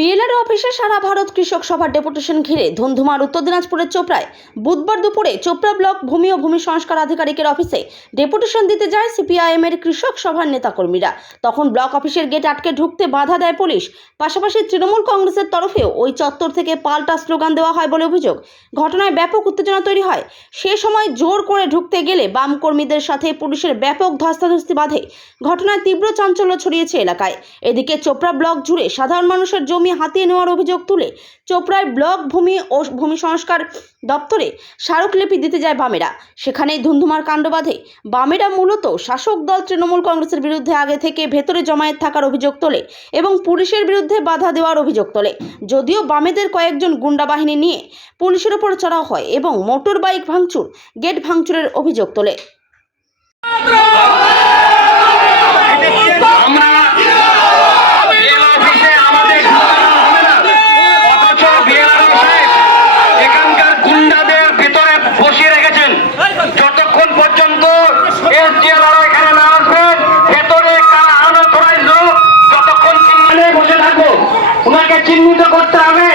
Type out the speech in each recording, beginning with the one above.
চব্বিশে সারা ভারত কৃষক সভার ডেপুটেশন ঘিরে ধুন্ধুমার উত্তর দিনাজপুরের চোপড়ায় বুধবার দুপুরে চোপড়া ব্লক ভূমি ও ভূমি সংস্কার আধিকারিকের অফিসে ডেপুটেশন দিতে যায় সিপিআইএম এর কৃষক সভার নেতাকর্মীরা। তখন ব্লক অফিসের গেট আটকে ঢুকতে বাধা দেয় পুলিশ। পাশাপাশি তৃণমূল কংগ্রেসের তরফেও ওই চত্বর থেকে পাল্টা স্লোগান দেওয়া হয় বলে অভিযোগ। ঘটনায় ব্যাপক উত্তেজনা তৈরি হয়। সে সময় জোর করে ঢুকতে গেলে বাম কর্মীদের সাথে পুলিশের ব্যাপক ধস্তাধস্তি বাধে। ঘটনায় তীব্র চাঞ্চল্য ছড়িয়েছে এলাকায়। এদিকে চোপড়া ব্লক জুড়ে সাধারণ মানুষের জমি হাতিয়ে নেওয়ার অভিযোগ তুলে চোপড়ায় ব্লক ভূমি ও ভূমি সংস্কার দপ্তরে স্মারকলিপি দিতে যায় বামেরা। সেখানেই ধুন্ধুমার কাণ্ড বাঁধে। বামেরা মূলত শাসক দল তৃণমূল কংগ্রেসের বিরুদ্ধে আগে থেকে ভেতরে জমায়েত থাকার অভিযোগ তোলে এবং পুলিশের বিরুদ্ধে বাধা দেওয়ার অভিযোগ তোলে। যদিও বামেদের কয়েকজন গুন্ডা বাহিনী নিয়ে পুলিশের ওপর চড়াও হয় এবং মোটর বাইক ভাঙচুর, গেট ভাঙচুরের অভিযোগ তোলে। চিহ্নিত করতে হবে।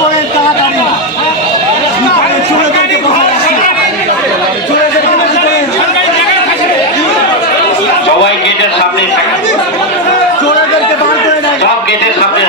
করেন তাড়াতাড়ি চোরদেরকে সবাই গেটের সামনে চোরদেরকে বার করে দেয়। সব গেটের সামনে